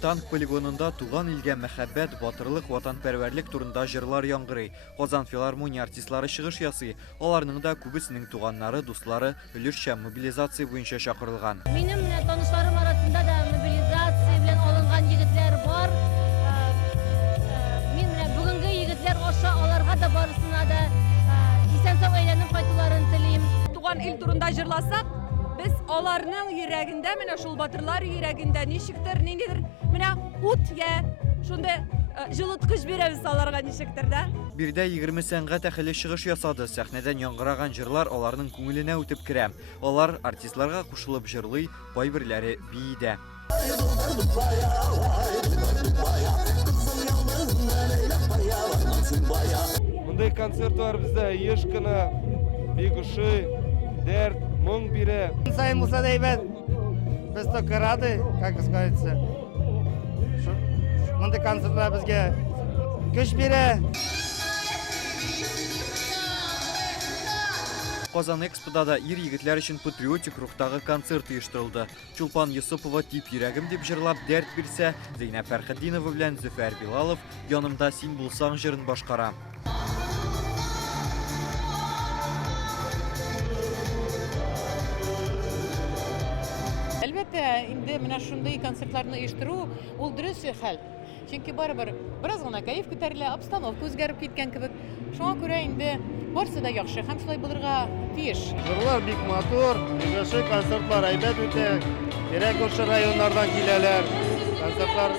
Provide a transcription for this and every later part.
танк полигонында туган илгә мәхәббәт, батырлык, ватанпәрвәрлек турында җырлар яңгырый. Казан филармония артистлары чыгыш ясый. Аларның да күбесенең туганнары, дуслары өлешчән мобилизация буенча чакырылган. Минем танышларым арасында да мобилизация белән алынган егетләр бар. Мин бүгенге егетләр аша аларга да барысына да исән-сау әйләнеп кайтуларын телим. Туган ил турында җырласак, biz аларның йөрәгендә, менә шул батырлар йөрәгендә ничектер, ниндидер, менә ут я, шунда җылыткыч бирәбез аларга ничектер дә. Бирдә 20 сәнгать әһеле чыгыш ясады. Сәхнәдән яңгыраган җырлар аларның күңеленә үтеп керә. Алар артистларга кушылып җырлый, кайберләре биедә. Мондай концертлар бездә еш кына бигуши, дәрт, моң бирә. Сайын булса да әйбәт. Без только рады, как сказать. Мондай концертлар безгә көч бирә. Казан Экспода да ир егетләр өчен патриотик рухтагы концерт оештырылды. Чулпан Йосыпова тип йөрәгем дип җырлап дәрт бирсә, Зәйнәп Фәрхетдинова белән Зөфәр Билалов янымда син булсаң җырын башкара. Әлбәттә, инде менә шундый концертларны оештыру ул дөрес хәл. Чөнки барыбер бераз гына кайф күтәрелә, обстановка үзгәреп киткән кебек. Шуңа күрә инде барысы да яхшы һәм шулай булырга тиеш. Җырлар бик матур, яшь концертлар әйбәт үтә. Ерак күрше районнардан киләләр. Концертлар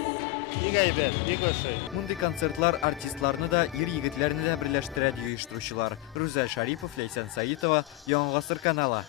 бик әйбәт, бик яхшы. Мондый концертлар артистларны да, ир егетләрне дә берләштерә ди оештыручылар. Рүзәл Шарипов, Ләйсән Саитова, Яңа гасыр каналы.